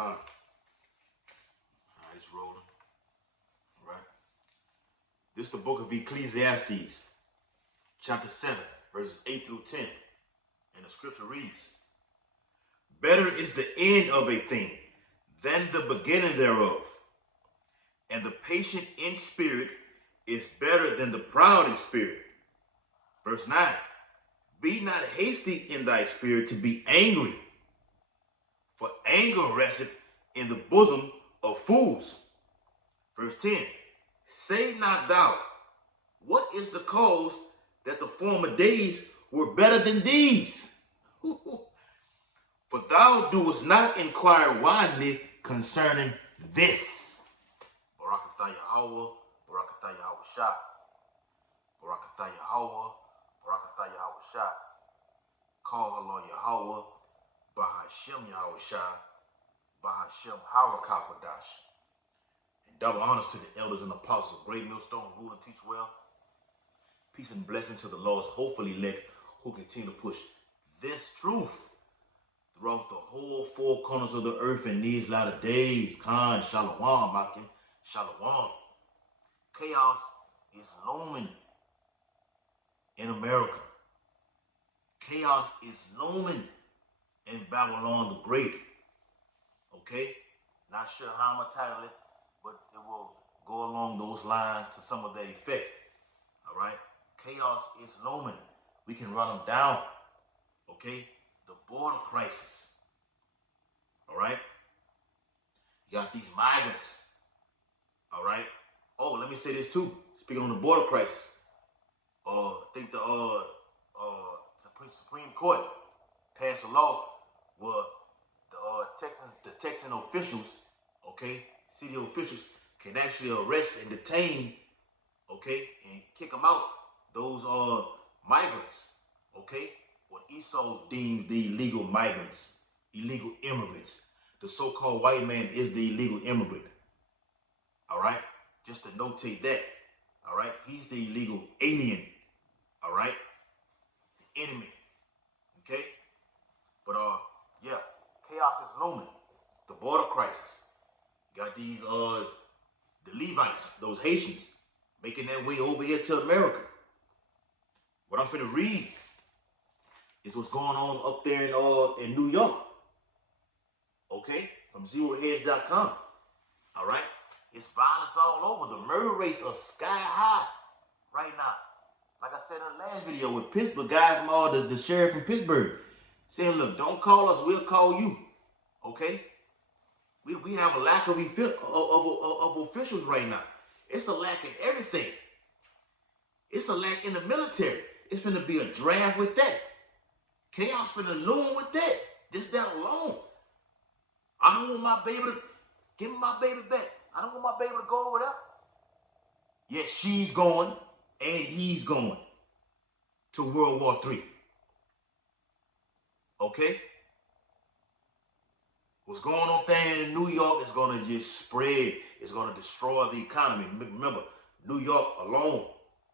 Con. All right, it's rolling. All right. This is the book of Ecclesiastes, chapter 7, verses 8 through 10. And the scripture reads, better is the end of a thing than the beginning thereof. And the patient in spirit is better than the proud in spirit. Verse 9, be not hasty in thy spirit to be angry, for anger resteth in the bosom of fools. Verse 10, say not thou, what is the cause that the former days were better than these? For thou doest not inquire wisely concerning this. Barakatah Yahweh, Barakatah Yahweh Shah, Barakatah Yahweh, Barakatah Yahweh Shah, call Allah Yahweh, Bahashem Yahweh Shah, Bahashem Harakapadash. And double honors to the elders and apostles of Great Millstone, rule and teach well. Peace and blessing to the Lord's hopefully elect who continue to push this truth throughout the whole four corners of the earth in these latter days. Khan, Shalom, Makim, Shalom. Chaos is looming in America. Chaos is looming in Babylon the Great. Okay? Not sure how I'm going to title it, but it will go along those lines to some of that effect. All right? Chaos is looming. We can run them down. Okay? The border crisis. All right? You got these migrants. All right? Oh, let me say this too. Speaking on the border crisis. I think the Supreme Court passed a law where the Texan officials, okay, city officials can actually arrest and detain, okay, and kick them out, those migrants, okay, what Esau deemed the illegal migrants, illegal immigrants. The so-called white man is the illegal immigrant. All right? Just to notate that. All right? He's the illegal alien. All right? The enemy. Okay? But, yeah. Chaos is looming. The border crisis. Got these, the Levites, those Haitians, making their way over here to America. What I'm finna read is what's going on up there in New York. Okay? From ZeroHedge.com. All right? It's violence all over. The murder rates are sky high right now. Like I said in the last video with Pittsburgh, guy from the sheriff from Pittsburgh saying, look, don't call us, we'll call you. Okay? We have a lack of officials right now. It's a lack in everything. It's a lack in the military. It's finna be a draft with that. Chaos finna loom with that. Just that alone. I don't want my baby to give me my baby back. I don't want my baby to go over there. Yet she's going and he's going to World War III. Okay? What's going on there in New York is going to just spread. It's going to destroy the economy. Remember, New York alone,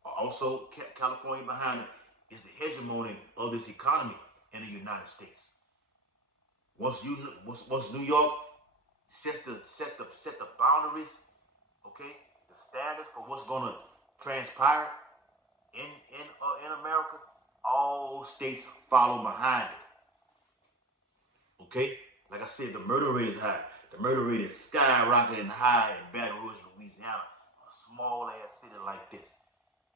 also California behind it, is the hegemony of this economy in the United States. Once New York set the boundaries, okay, the standards for what's going to transpire in America, all states follow behind it. Okay, like I said, the murder rate is high. The murder rate is skyrocketing high in Baton Rouge, Louisiana, a small ass city like this,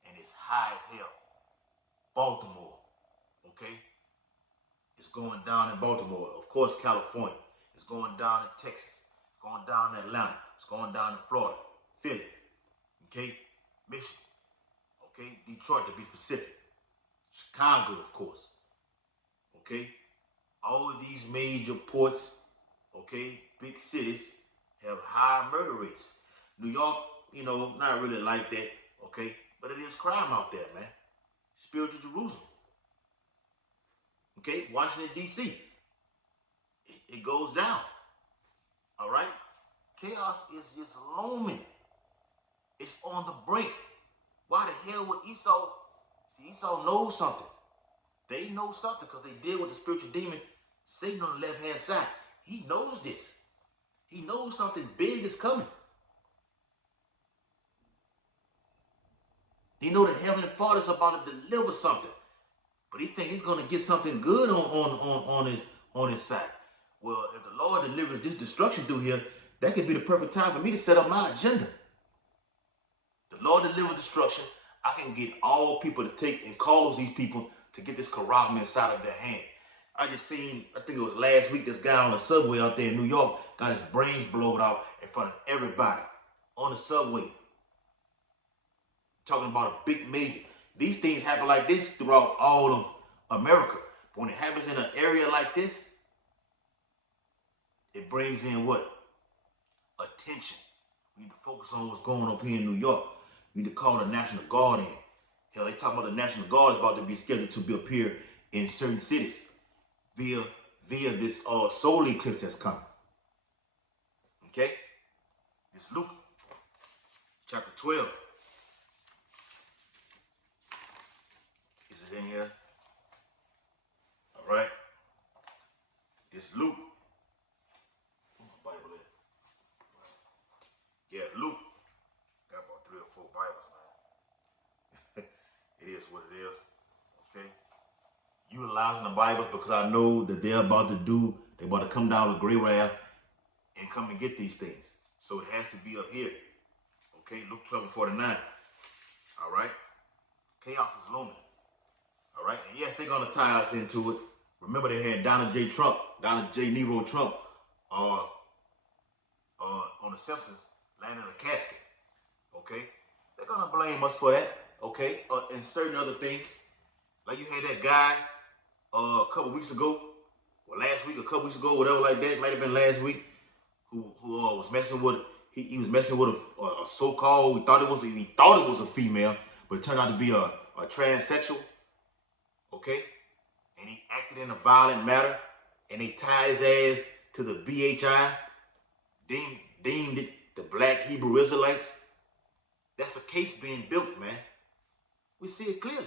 and it's high as hell. Baltimore, okay, it's going down in Baltimore. Of course, California. It's going down in Texas. It's going down in Atlanta. It's going down in Florida, Philly, okay, Michigan, okay, Detroit to be specific, Chicago, of course, okay. All of these major ports, okay, big cities have high murder rates. New York, you know, not really like that, okay, but it is crime out there, man. Spiritual Jerusalem, okay, Washington, D.C., it goes down, all right? Chaos is just looming. It's on the brink. Why the hell would Esau? See, Esau knows something. They know something because they deal with the spiritual demon Satan on the left-hand side. He knows this. He knows something big is coming. He knows that Heavenly Father is about to deliver something. But he thinks he's going to get something good on his side. Well, if the Lord delivers this destruction through here, that could be the perfect time for me to set up my agenda. The Lord delivers destruction. I can get all people to take and cause these people to get this Quran inside of their hand. I just seen, I think it was last week, this guy on the subway out there in New York got his brains blown out in front of everybody on the subway. Talking about a big major. These things happen like this throughout all of America. But when it happens in an area like this, it brings in what? Attention. We need to focus on what's going on here in New York. We need to call the National Guard in. Hell, they talk about the National Guard is about to be scheduled to appear in certain cities via this solar eclipse that's coming. Okay? It's Luke chapter 12. Is it in here? All right. It's Luke. Where's my Bible at? Yeah, Luke. Got about 3 or 4 Bibles, man. It is what it is. Okay. Utilizing the Bibles because I know that they're about to come down with great wrath and come and get these things. So it has to be up here. Okay, Luke 12:49. All right. Chaos is looming. All right. And yes, they're going to tie us into it. Remember they had Donald J. Nero Trump on the Simpsons landing a casket. Okay. They're going to blame us for that. Okay. And certain other things. Like you had that guy a couple weeks ago, or last week, a couple weeks ago, whatever like that, might have been last week, who was messing with, he was messing with a so-called, he thought it was a female, but it turned out to be a transsexual, okay? And he acted in a violent manner, and they tied his ass to the BHI, deemed it the Black Hebrew Israelites. That's a case being built, man. We see it clearly.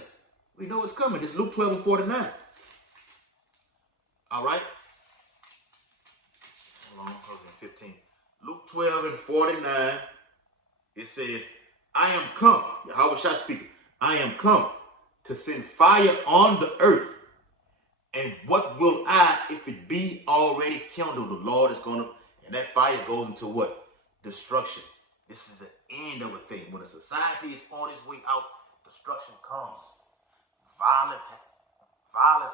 We know it's coming. It's Luke 12:49. All right? Hold on, I was in 15. Luke 12:49, it says, I am come, Yahweh Shah speaking, I am come to send fire on the earth. And what will I, if it be already kindled? The Lord is going to, and that fire goes into what? Destruction. This is the end of a thing. When a society is on its way out, destruction comes. Violence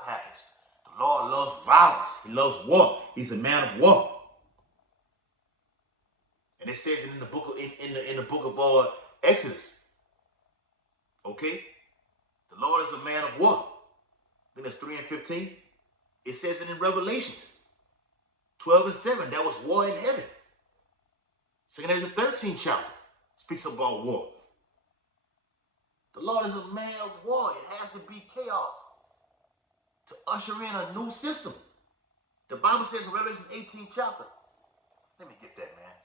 happens. The Lord loves violence. He loves war. He's a man of war. And it says it in the book of Exodus. Okay? The Lord is a man of war. I think that's 3 and 15. It says it in Revelations 12 and 7. That was war in heaven. Second Ezra 13 chapter speaks about war. The Lord is a man of war. It has to be chaos to usher in a new system. The Bible says in Revelation 18 chapter. Let me get that, man.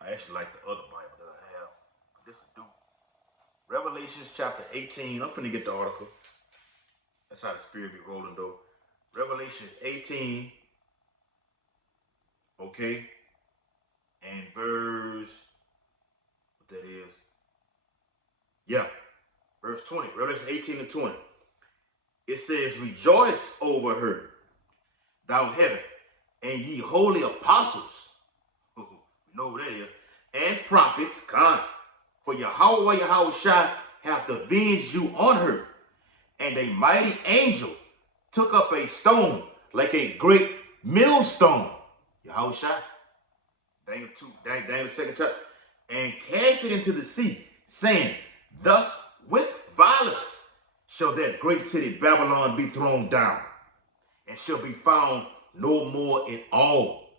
I actually like the other Bible that I have. But this will do. Revelations chapter 18. I'm finna get the article. That's how the spirit be rolling, though. Revelations 18. Okay. And verse, what that is? Yeah. Verse 20. Revelation 18 and 20. It says, rejoice over her, thou heaven, and ye holy apostles. We know what that is. And prophets, God. For Yahweh Shai hath avenged you on her. And a mighty angel took up a like a great millstone. Yahweh Shai. Daniel 2nd chapter. And cast it into the sea, saying, thus with violence shall that great city Babylon be thrown down, and shall be found no more at all.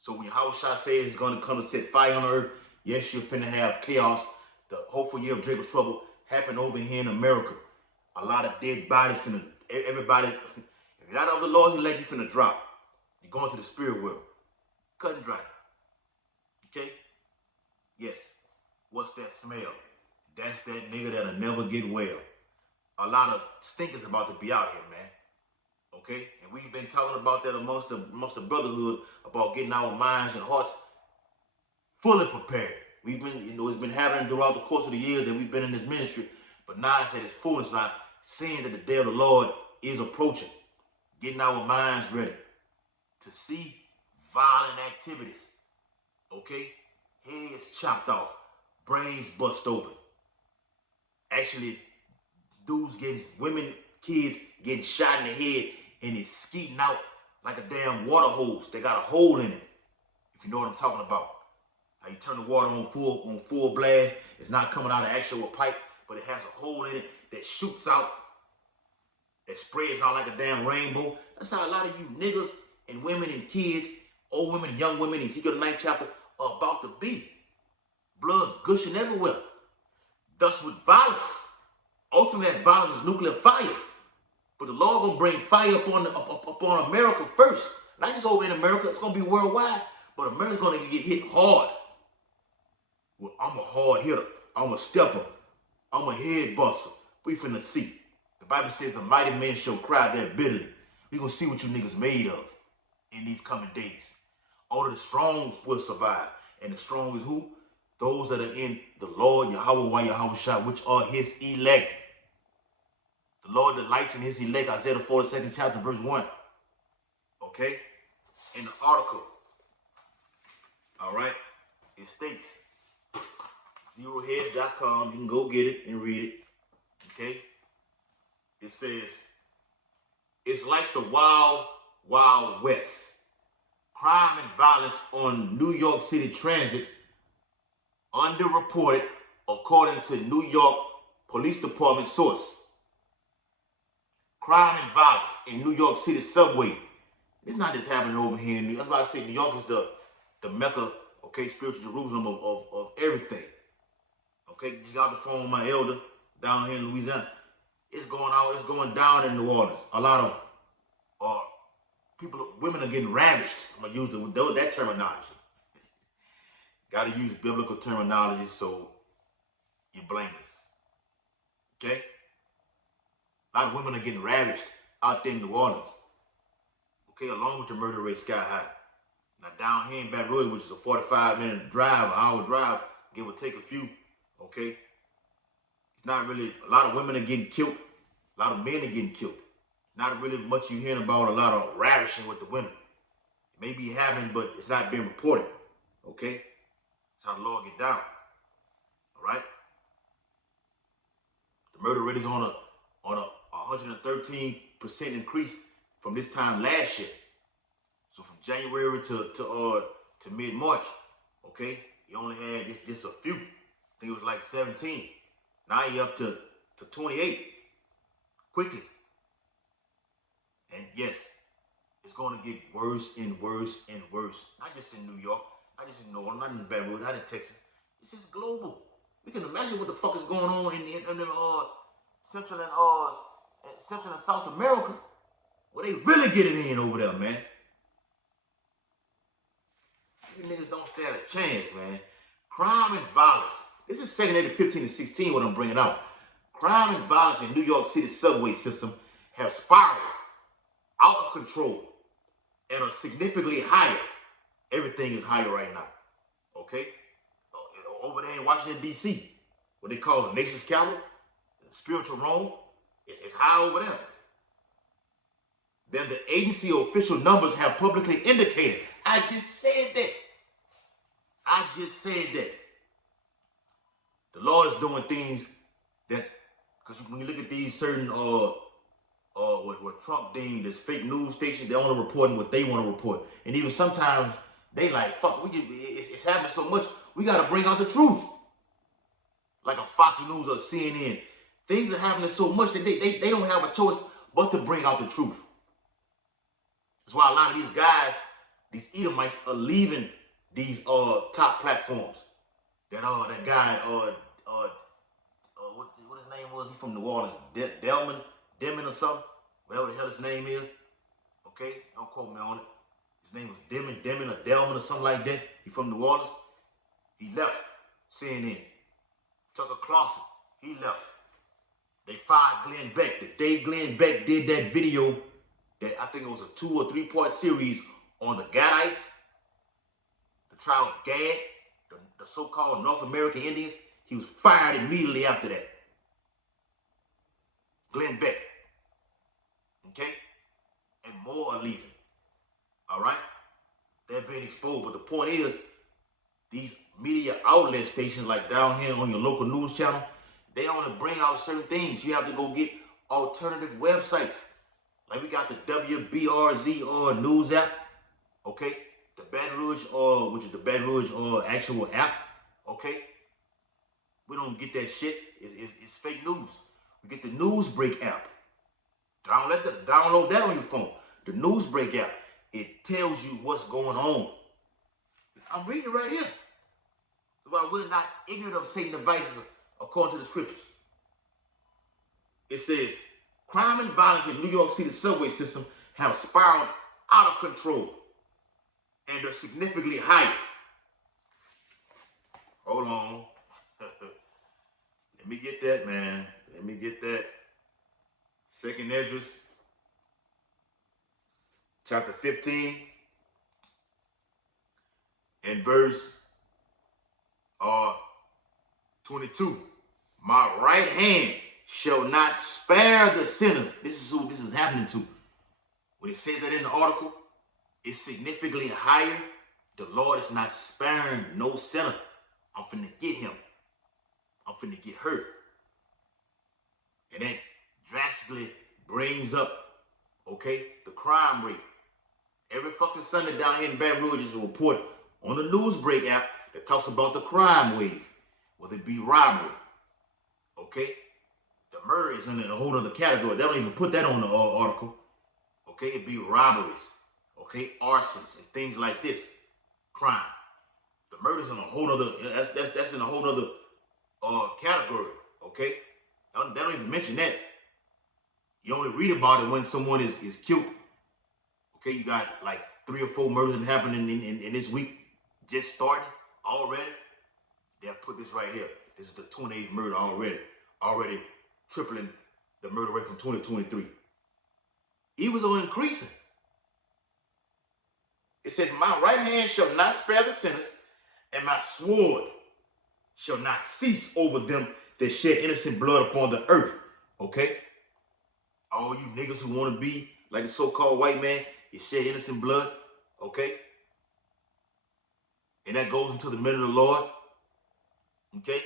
So when Yahweh Shai says he's going to come to set fire on earth, yes, you're finna have chaos. The hopeful year of Jacob's trouble happened over here in America. A lot of dead bodies finna, everybody, if you're not of the Lord, he let you finna drop. You're going to the spirit world. Cut and dry. Okay? Yes. What's that smell? That's that nigga that'll never get well. A lot of stinkers about to be out here, man. Okay? And we've been talking about that amongst the brotherhood about getting our minds and hearts fully prepared. We've been, it's been happening throughout the course of the years that we've been in this ministry. But now I said it's foolish now, seeing that the day of the Lord is approaching, getting our minds ready to see violent activities. Okay? Heads chopped off, brains bust open. Actually, dudes getting, women, kids getting shot in the head and it's skeeting out like a damn water hose. They got a hole in it. If you know what I'm talking about. How you turn the water on full blast. It's not coming out of actual pipe, but it has a hole in it that shoots out, that spreads out like a damn rainbow. That's how a lot of you niggas and women and kids, old women and young women in Ezekiel the 9th chapter are about to be. Blood gushing everywhere. Thus with violence. Ultimately that violence is nuclear fire. But the Lord gonna bring fire upon America first. Not just over in America, it's gonna be worldwide. But America's gonna get hit hard. Well, I'm a hard hitter. I'm a stepper. I'm a head buster. We finna see. The Bible says the mighty men shall cry there bitterly. We gonna see what you niggas made of in these coming days. Only the strong will survive. And the strong is who? Those that are in the Lord, Yahweh Shah, which are his elect. The Lord delights in his elect, Isaiah the 42nd chapter, verse 1. Okay? In the article, all right, it states, zeroheads.com, you can go get it and read it. Okay? It says, it's like the wild, wild west. Crime and violence on New York City transit underreported, according to New York Police Department source. Crime and violence in New York City subway. It's not just happening over here in New York. That's why I say New York is the Mecca, okay, spiritual Jerusalem of everything. Okay, just got the phone with my elder down here in Louisiana. It's going down in New Orleans. A lot of women are getting ravished. I'm gonna use that terminology. Got to use biblical terminology so you're blameless. Okay? A lot of women are getting ravished out there in New Orleans. Okay, along with the murder rate sky high. Now down here in Baton Rouge, which is a 45-minute drive, an hour drive, give or take a few, okay? It's not really, a lot of women are getting killed. A lot of men are getting killed. Not really much you hearing about a lot of ravishing with the women. It may be happening, but it's not being reported, okay? That's how the Lord get down, all right? The murder rate is on a 113% increase from this time last year. So from January to mid-March, okay, you only had just a few. I think it was like 17. Now you're up to 28 quickly. And yes, it's going to get worse and worse and worse. Not just in New York, not just in New Orleans, not in Baton Rouge, not in Texas. It's just global. We can imagine what the fuck is going on in Central and South America, where they really get it in over there, man. You niggas don't stand a chance, man. Crime and violence. This is 2nd Edit 15 and 16, what I'm bringing out. Crime and violence in New York City subway system have spiraled out of control and are significantly higher. Everything is higher right now, okay? Over there in Washington, D.C., what they call the nation's capital, the spiritual Rome, it's high over there. Then the agency official numbers have publicly indicated. I just said that. The Lord is doing things that, because when you look at these certain, what Trump deemed as fake news stations, they're only reporting what they want to report. And even sometimes they like, fuck, it's happening so much, we got to bring out the truth. Like a Fox News or CNN. Things are happening so much that they don't have a choice but to bring out the truth. That's why a lot of these guys, these Edomites, are leaving these top platforms. That guy, what his name was? He from New Orleans, Demon or something, whatever the hell his name is. Okay, don't quote me on it. His name was Demon or Delman or something like that. He from New Orleans. He left CNN. Tucker Carlson, he left. They fired Glenn Beck. The day Glenn Beck did that video that I think it was a 2 or 3 part series on the Gadites, the tribe of Gad, the so-called North American Indians. He was fired immediately after that. Glenn Beck. Okay? And more are leaving. All right? They're being exposed. But the point is, these media outlet stations like down here on your local news channel, they only bring out certain things. You have to go get alternative websites. Like we got the WBRZ news app. Okay? The Baton Rouge, which is the Baton Rouge actual app. Okay? We don't get that shit. It's fake news. We get the Newsbreak app. Download that on your phone. The Newsbreak app. It tells you what's going on. I'm reading it right here. While we're not ignorant of Satan's devices according to the scriptures. It says, crime and violence in New York City subway system have spiraled out of control and are significantly higher. Hold on. Let me get that, man. Let me get that. 2nd Esdras, chapter 15, and verse 22. My right hand shall not spare the sinner. This is who this is happening to. When it says that in the article, it's significantly higher. The Lord is not sparing no sinner. I'm finna get him. I'm finna get hurt. And that drastically brings up, okay, the crime rate. Every fucking Sunday down here in Baton Rouge is a report on the Newsbreak app that talks about the crime wave, whether it be robbery, okay? The murder is in a whole other category. They don't even put that on the article, okay? It be robberies, okay, arsons and things like this, crime. The murder's in a whole other. That's in a whole other category, okay? They don't even mention that. You only read about it when someone is killed. Okay, you got like 3 or 4 murders that happened in this week, just starting already. They have put this right here. This is the 28th murder already tripling the murder rate from 2023. Evils are increasing. It says, my right hand shall not spare the sinners, and my sword shall not cease over them that shed innocent blood upon the earth. Okay? All you niggas who want to be like the so-called white man, you shed innocent blood. Okay? And that goes into the middle of the Lord. Okay?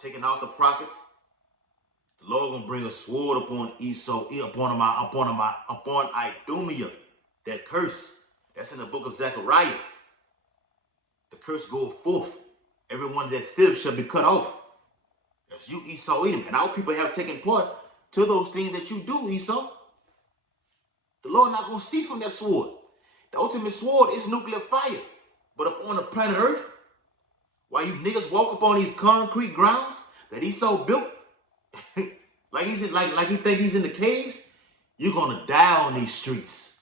Taking out the prophets. The Lord gonna bring a sword upon Esau, upon Idumea. That curse. That's in the book of Zechariah. The curse goes forth. Everyone that still shall be cut off. That's you, Esau, Edom. And our people have taken part to those things that you do, Esau. The Lord not going to cease from that sword. The ultimate sword is nuclear fire. But upon the planet Earth, while you niggas walk upon these concrete grounds that Esau built, like he think he's in the caves, you're going to die on these streets,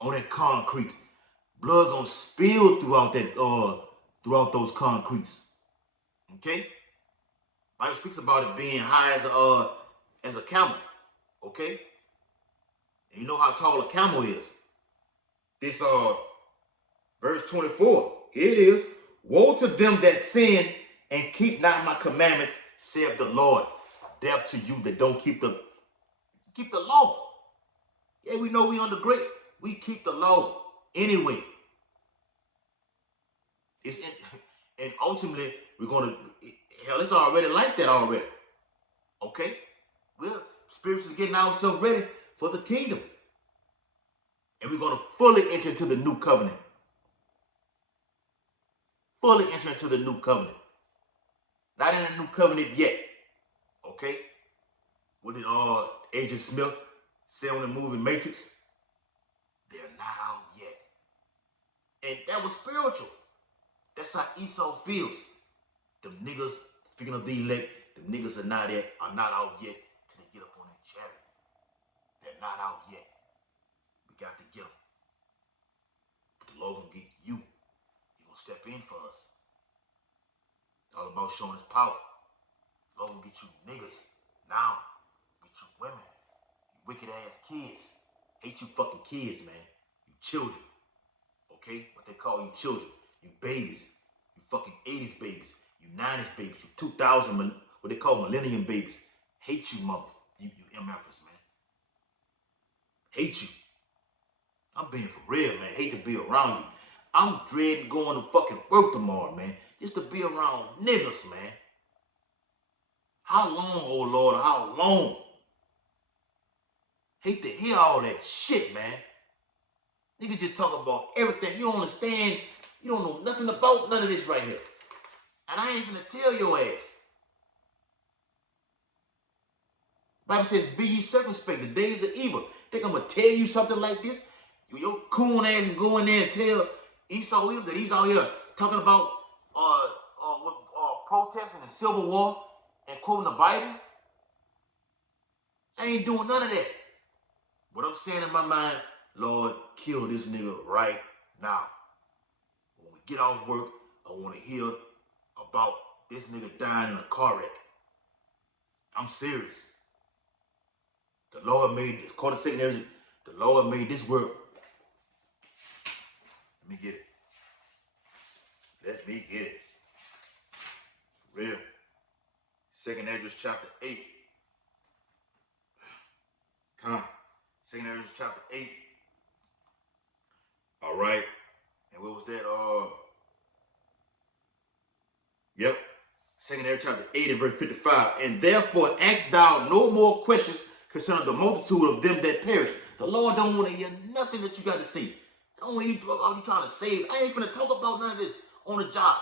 on that concrete. Blood going to spill throughout those concretes. Okay? Bible speaks about it being high as a camel. Okay? And you know how tall a camel is. This verse 24. Here it is. Woe to them that sin and keep not my commandments, saith the Lord. Death to you that don't keep the law. Yeah, we know we under grace. We keep the law anyway. And ultimately we're gonna. Hell, it's already like that already. Okay? We're spiritually getting ourselves ready for the kingdom. And we're going to fully enter into the new covenant. Fully enter into the new covenant. Not in the new covenant yet. Okay? What did Agent Smith say on the movie Matrix? They're not out yet. And that was spiritual. That's how Esau feels. The niggas, speaking of the elect, the niggas are not out yet till they get up on that chariot. They're not out yet. We got to get them. But the Lord gonna get you. He gonna step in for us. It's all about showing his power. The Lord gonna get you niggas now. Get you women. You wicked ass kids. Hate you fucking kids, man. You children. Okay? What they call you children. You babies. You fucking 80s babies. You 90s babies. You 2000, what they call millennium babies. Hate you, mother. You MFers, man. Hate you. I'm being for real, man. Hate to be around you. I'm dreading going to fucking work tomorrow, man. Just to be around niggas, man. How long, oh Lord, how long? Hate to hear all that shit, man. Niggas just talk about everything. You don't understand. You don't know nothing about none of this right here. And I ain't finna tell your ass. Bible says, be ye circumspect, the days are evil. Think I'm gonna tell you something like this? Your coon ass can go in there and tell Esau that he's out here talking about protesting the Civil War and quoting the Bible? I ain't doing none of that. What I'm saying in my mind, Lord, kill this nigga right now. When we get off work, I want to hear about this nigga dying in a car wreck. I'm serious. The Lord made this, according to secondary, the Lord made this world. Let me get it. Let me get it. For real. 2nd Ezra chapter 8. Come. 2nd Ezra chapter 8. All right. And what was that? Yep. 2nd Ezra chapter 8 and verse 55. And therefore ask thou no more questions concerning the multitude of them that perish. The Lord don't want to hear nothing that you got to say. Don't want you trying to save. I ain't finna talk about none of this on the job.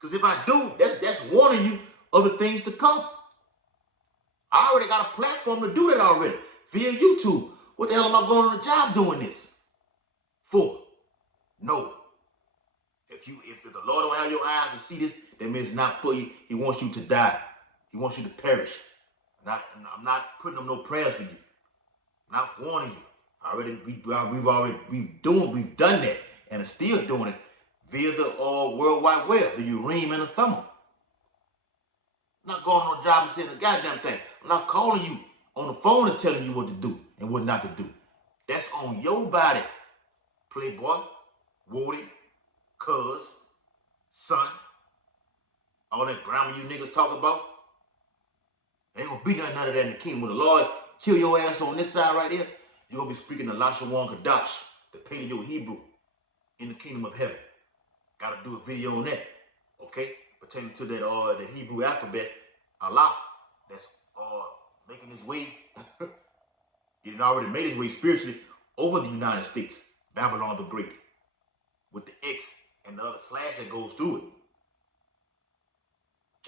Because if I do, that's warning you of the things to come. I already got a platform to do that already via YouTube. What the hell am I going on the job doing this for? No. If the Lord don't have your eyes to see this, that means it's not for you. He wants you to die. He wants you to perish. I'm not putting up no prayers for you. I'm not warning you. We've done that and are still doing it via the World Wide Web, the Urim and the Thummim. I'm not going on a job and saying the goddamn thing. I'm not calling you on the phone and telling you what to do and what not to do. That's on your body, playboy, Woody, cuz, son, all that grammar you niggas talk about. Ain't gonna be none of that in the kingdom. When the Lord kill your ass on this side right here, you're gonna be speaking the Lashawan Kadash, the Paleo Hebrew, in the kingdom of heaven. Gotta do a video on that, okay? Pertaining to that Hebrew alphabet, Allah, that's making his way. It already made his way spiritually over the United States, Babylon the Great, with the X and the other slash that goes through it.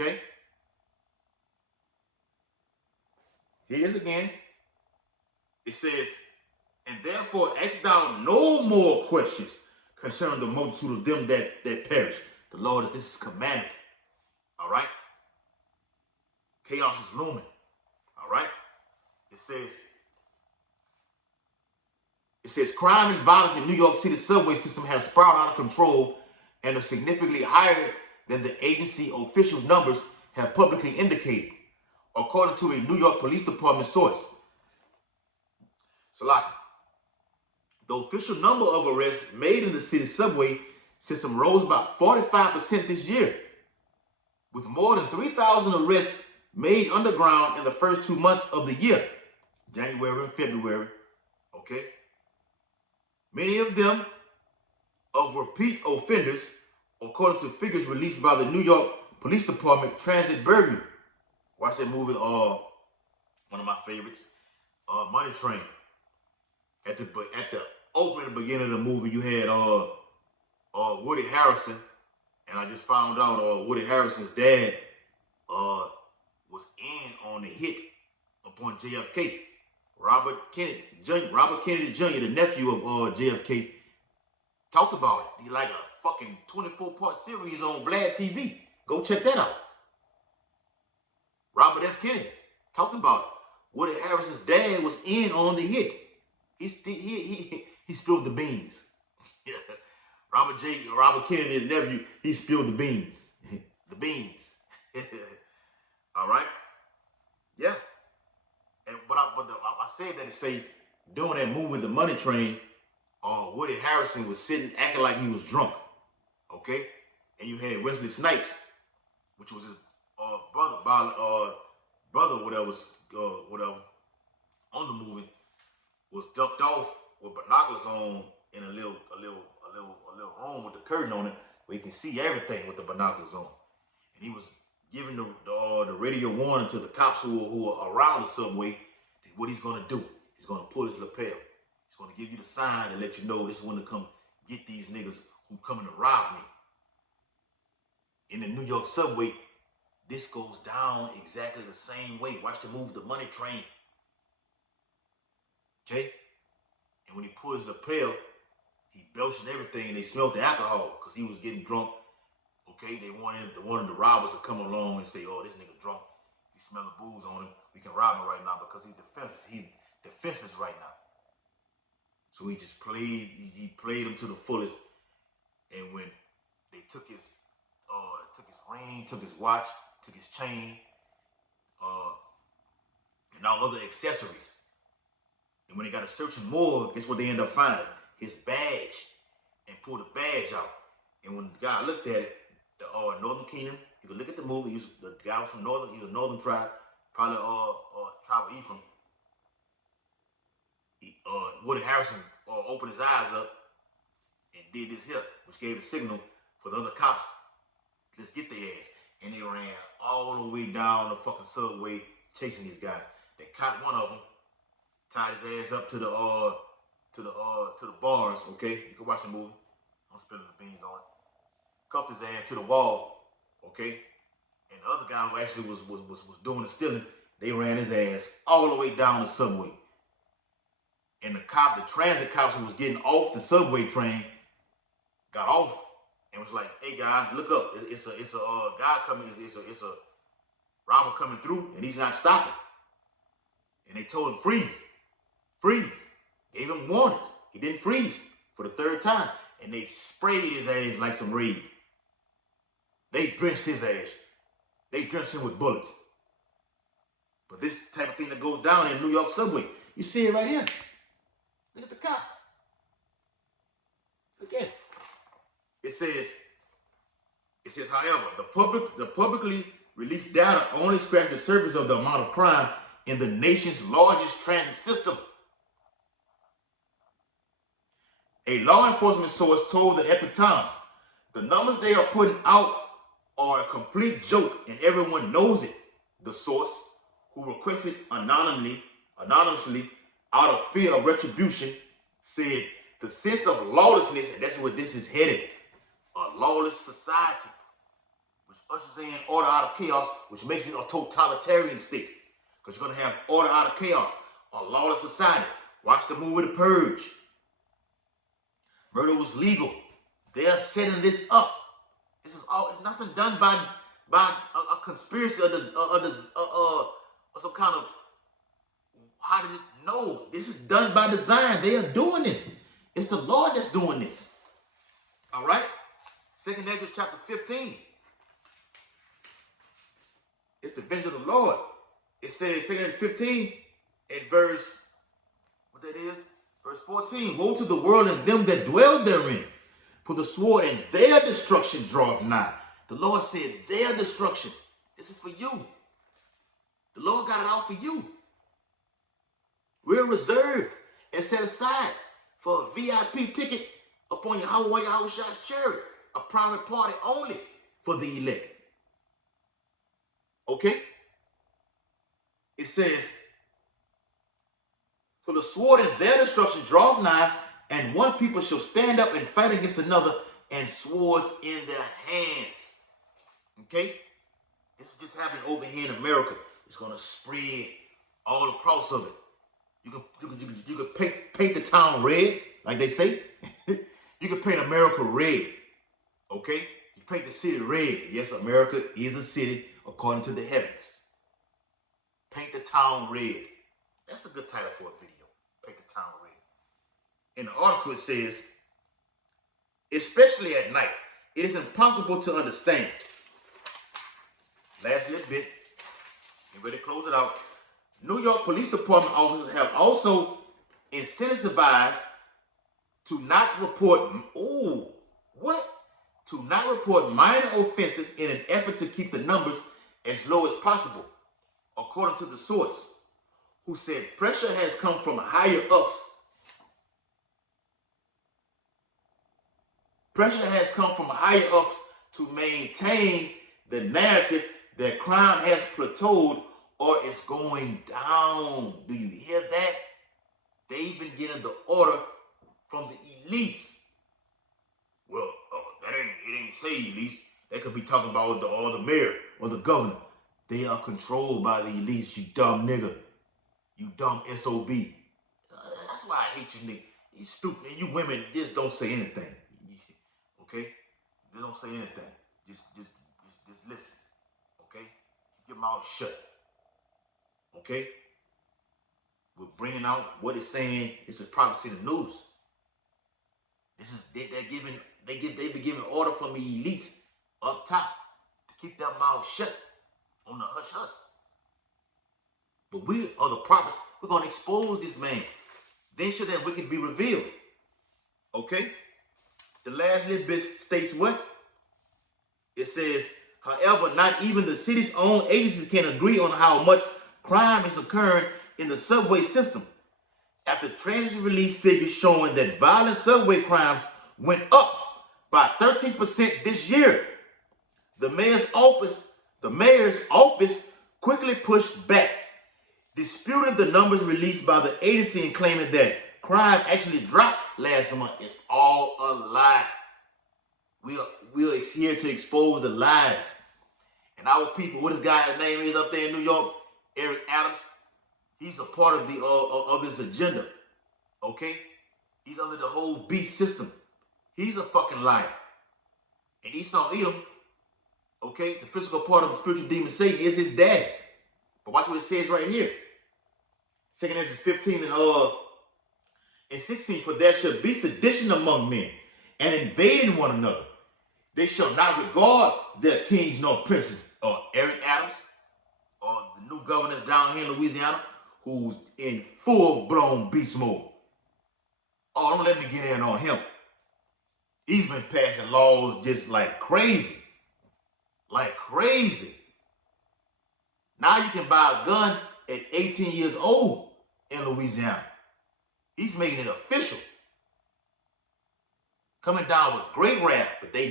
Okay? Here it is again. It says, and therefore ask thou no more questions concerning the multitude of them that perish. The Lord, this is commandment. All right? Chaos is looming. All right? It says crime and violence in New York City subway system has spiraled out of control and are significantly higher than the agency officials' numbers have publicly indicated, according to a New York Police Department source. Salaki. The official number of arrests made in the city subway system rose by 45% this year, with more than 3,000 arrests made underground in the first 2 months of the year, January and February. Okay? Many of them of repeat offenders, according to figures released by the New York Police Department Transit Bureau. Watch that movie, one of my favorites, Money Train. At the opening, the beginning of the movie, you had Woody Harrelson, and I just found out Woody Harrelson's dad was in on the hit upon JFK. Robert Kennedy Jr., the nephew of JFK, talked about it. He like a fucking 24-part series on Vlad TV. Go check that out. Robert F. Kennedy talked about it. Woody Harrison's dad was in on the hit. He spilled the beans. Robert Kennedy, the nephew, he spilled the beans. The beans. All right? Yeah. But I said that to say During that movie, The Money Train, Woody Harrelson was sitting acting like he was drunk. Okay? And you had Wesley Snipes, which was his brother, whatever, on the movie, was ducked off with binoculars on in a little room with the curtain on it, where you can see everything with the binoculars on. And he was giving the radio warning to the cops who are around the subway what he's gonna do. He's gonna pull his lapel. He's gonna give you the sign and let you know this is when to come get these niggas who coming to rob me. In the New York subway, this goes down exactly the same way. Watch the movie The Money Train. Okay? And when he pulls the lapel, he belching everything, and they smelled the alcohol because he was getting drunk. Okay, they wanted the robbers to come along and say, "Oh, this nigga drunk. He smelling booze on him. We can rob him right now because he's defenseless right now." So he just played. He played him to the fullest. And when they took his ring, took his watch, took his chain, and all other accessories. And when they got to searching more, guess what they end up finding? His badge, and pulled the badge out. And when the guy looked at it, the Northern Kingdom, you could look at the movie. The guy was from Northern, he was a Northern tribe, probably tribe of Ephraim. Woody Harrelson opened his eyes up and did this here, which gave a signal for the other cops, let's get their ass. And they ran all the way down the fucking subway chasing these guys. They caught one of them, tied his ass up to the bars. Okay, you can watch the movie. I'm spilling the beans on it. Cuffed his ass to the wall. Okay, and the other guy who actually was doing the stealing, they ran his ass all the way down the subway. And the transit cops who was getting off the subway train, got off and was like, "Hey guys, look up! It's a guy coming. It's a robber coming through, and he's not stopping." And they told him, freeze. Gave him warnings. He didn't freeze for the third time, and they sprayed his ass like some raid. They drenched his ass. They drenched him with bullets. But this type of thing that goes down in New York subway, you see it right here. Look at the cop. Look at it. It says, however, the publicly released data only scratched the surface of the amount of crime in the nation's largest transit system. A law enforcement source told the Epoch Times, the numbers they are putting out are a complete joke and everyone knows it. The source, who requested anonymously out of fear of retribution, said the sense of lawlessness, and that's what this is headed, a lawless society, which ushers in order out of chaos, which makes it a totalitarian state. Because you're going to have order out of chaos, a lawless society. Watch the movie The Purge. Murder was legal. They are setting this up. This is all. It's nothing done by a conspiracy or some kind of. How did it? No, this is done by design. They are doing this. It's the Lord that's doing this. All right. 2 Ezra chapter 15. It's the vengeance of the Lord. It says 2 Ezra 15 and verse, what that is? Verse 14. Woe to the world and them that dwell therein, for the sword and their destruction draweth nigh. The Lord said their destruction. This is for you. The Lord got it out for you. We're reserved and set aside for a VIP ticket upon Yahweh's chariot, a private party only for the elect. Okay? It says, for the sword and their destruction draweth nigh, and one people shall stand up and fight against another, and swords in their hands. Okay? This is just happening over here in America. It's going to spread all across of it. You could paint the town red, like they say. You can paint America red. Okay? You paint the city red. Yes, America is a city according to the heavens. Paint the town red. That's a good title for a video. Paint the town red. In the article it says, especially at night, it is impossible to understand. Last little bit. Get ready to close it out. New York Police Department officers have also incentivized to not report, to not report minor offenses in an effort to keep the numbers as low as possible, according to the source, who said pressure has come from higher ups. Pressure has come from higher ups to maintain the narrative that crime has plateaued or is going down. Do you hear that? They've been getting the order from the elites. Well, it ain't say elites. They could be talking about the mayor or the governor. They are controlled by the elites, you dumb nigga. You dumb SOB. That's why I hate you nigga. You stupid. And you women just don't say anything. Okay? They don't say anything. Just listen. Okay? Keep your mouth shut. Okay? We're bringing out what it's saying. This is prophecy in the news. This is they've been giving order from the elites up top to keep their mouth shut on the hush hush. But we are the prophets. We're gonna expose this man. Then shall that wicked be revealed. Okay? The last little bit states what? It says, however, not even the city's own agencies can agree on how much crime is occurring in the subway system. After Transit released figures showing that violent subway crimes went up by 13% this year, the mayor's office quickly pushed back, disputing the numbers released by the agency and claiming that crime actually dropped last month. It's all a lie. We're here to expose the lies. And our people, what his guy's name is up there in New York, Eric Adams, he's a part of the of this agenda. Okay? He's under the whole beast system. He's a fucking liar. And Esau Edom, okay, the physical part of the spiritual demon Satan is his daddy. But watch what it says right here. 2 Ezra 15 and 16, for there shall be sedition among men, and invading one another. They shall not regard their kings nor princes, or Eric Adams, or the new governors down here in Louisiana, who's in full-blown beast mode. Oh, don't let me get in on him. He's been passing laws just like crazy. Like crazy. Now you can buy a gun at 18 years old in Louisiana. He's making it official. Coming down with great wrath, but they're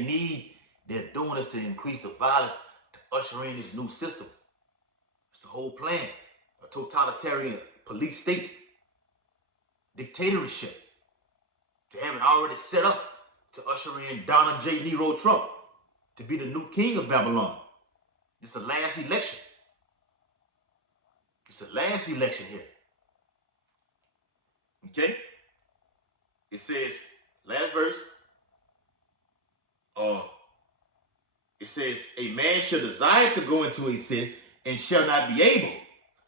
doing this to increase the violence, to usher in this new system. It's the whole plan. A totalitarian police state. Dictatorship. To have it already set up to usher in Donald J. Nero Trump to be the new king of Babylon. It's the last election. It's the last election here. Okay? It says, last verse, it says, a man shall desire to go into a city and shall not be able.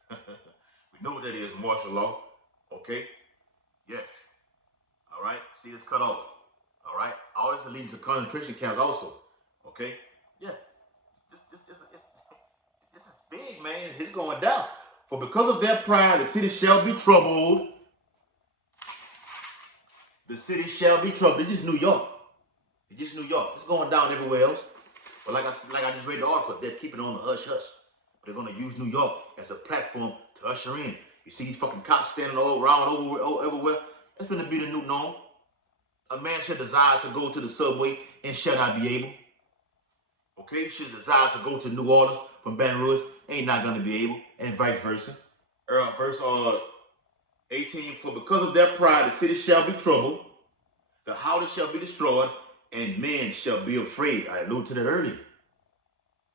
We know what that is, martial law. Okay? Yes. All right? See, it's cut off. All right? All this is leading to concentration camps also. Okay? Yeah. This is big, man. It's going down. For because of their pride, the city shall be troubled. The city shall be troubled. It's just New York. It's just New York. It's going down everywhere else. But like I just read the article, they're keeping it on the hush-hush. But they're going to use New York as a platform to usher in. You see these fucking cops standing all around everywhere. That's going to be the new norm. A man should desire to go to the subway and shall not be able. Okay? Should desire to go to New Orleans from Baton Rouge, ain't not going to be able. And vice versa. Verse 18, for because of their pride, the city shall be troubled. The houses shall be destroyed, and men shall be afraid. I alluded to that earlier.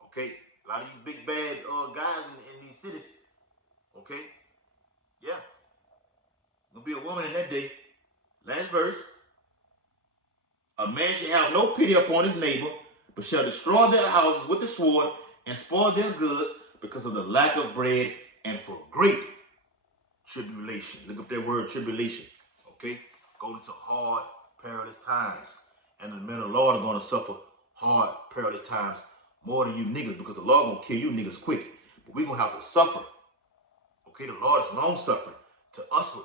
Okay? A lot of you big bad guys in these cities. Okay? Yeah. Gonna be a woman in that day. Last verse. A man shall have no pity upon his neighbor, but shall destroy their houses with the sword and spoil their goods because of the lack of bread and for great tribulation. Look up that word tribulation. Okay? Go into hard, perilous times. And the men of the Lord are going to suffer hard, perilous times more than you niggas, because the Lord going to kill you niggas quick. But we're going to have to suffer. Okay? The Lord is long suffering to usward,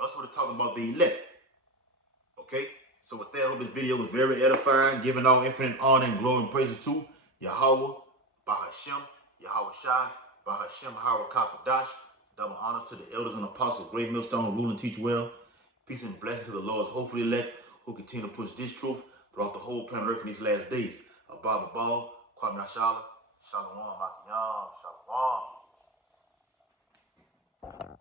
Also, we're talking about the elect. Okay? So with that, I hope this video was very edifying, giving all infinite honor and glory and praises to Yahweh, Bahashem, Yahweh Shai, Bahashem, Harakakadash. Double honors to the elders and apostles, great millstone, rule and teach well. Peace and blessing to the Lord's hopefully elect, who continue to push this truth throughout the whole planet Earth in these last days. Abba Baal, Kwame Nashala, Shalom, Makiyam, Shalom.